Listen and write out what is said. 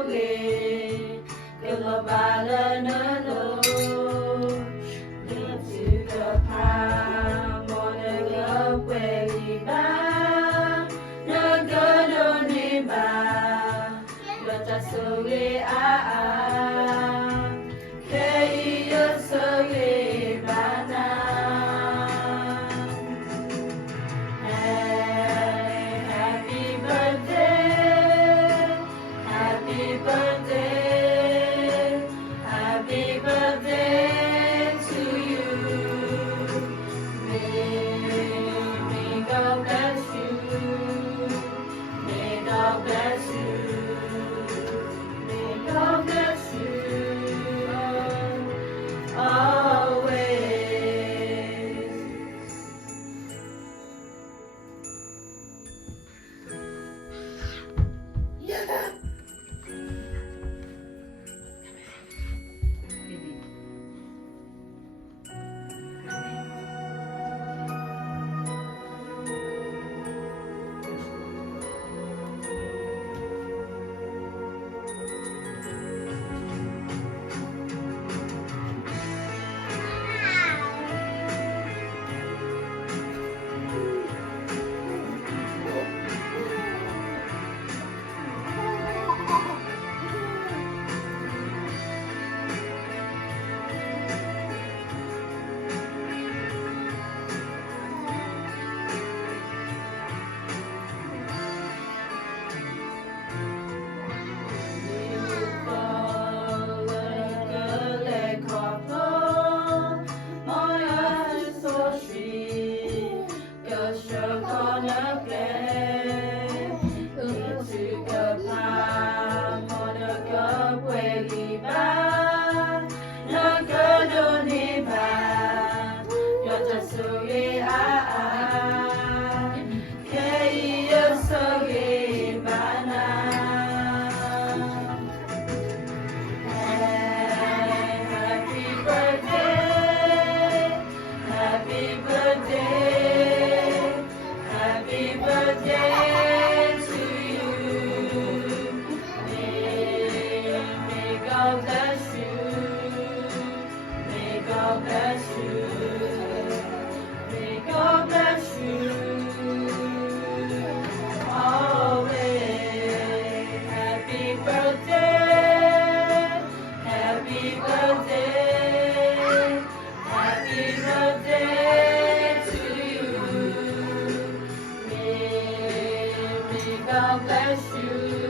속에 글로벌은 로 눈치가 파 모든 것외리바 너거로니 바 여자 속에 케이어 속에 바나 Happy birthday, happy birthday, happy birthday to you. May God bless you, may God bless you, may God bless you always. Happy birthday to you. May God bless you. May God bless you. May God bless you always. Happy birthday. Happy birthday. Happy birthday to you. May God bless you.